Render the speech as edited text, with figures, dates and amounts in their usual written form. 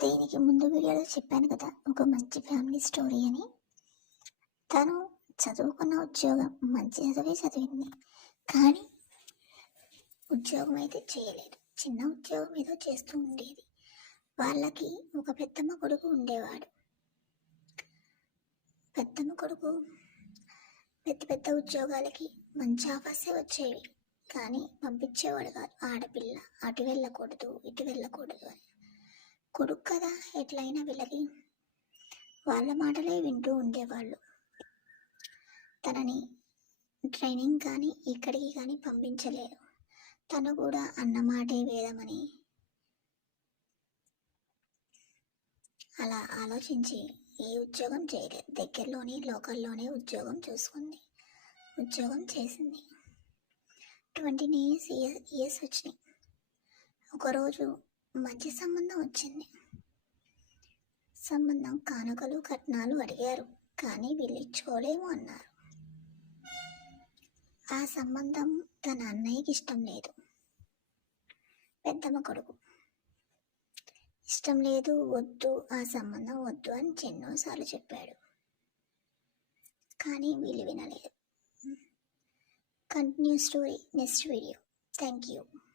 దీనికి ముందు వీడియోలో చెప్పాను కదా, ఒక మంచి ఫ్యామిలీ స్టోరీ అని. తను చదువుకున్న ఉద్యోగం మంచి చదివే చదివింది, కానీ ఉద్యోగం అయితే చేయలేదు. చిన్న ఉద్యోగం ఏదో చేస్తూ ఉండేది. వాళ్ళకి ఒక పెద్దమ్మ కొడుకు ఉండేవాడు. పెద్దమ్మ కొడుకు పెద్ద పెద్ద ఉద్యోగాలకి మంచి ఆఫర్సే వచ్చేవి, కానీ పంపించేవాడు కాదు. ఆడపిల్ల అటు వెళ్ళకూడదు ఇటు వెళ్ళకూడదు అని. కొడుకు కదా, ఎట్లయినా వీళ్ళకి వాళ్ళ మాటలే వింటూ ఉండేవాళ్ళు. తనని ట్రైనింగ్ కానీ ఇక్కడికి కానీ పంపించలేదు. తను కూడా అన్నమాటే వేదమని అలా ఆలోచించి ఏ ఉద్యోగం చేయలేదు. దగ్గరలోనే లోకల్లోనే ఉద్యోగం చూసుకుంది. ఉద్యోగం చేసింది. 20 ఇయర్స్ వచ్చినాయి. ఒకరోజు మంచి సంబంధం వచ్చింది. సంబంధం కానుకలు కట్నాలు అడిగారు, కానీ వీళ్ళు ఇచ్చుకోలేము అన్నారు. ఆ సంబంధం తన అన్నయ్యకి ఇష్టం లేదు. పెద్దమ్మ కొడుకు ఇష్టం లేదు, వద్దు, ఆ సంబంధం వద్దు అని ఎన్నోసార్లు చెప్పాడు, కానీ వీళ్ళు వినలేదు. Continue story next video. Thank you.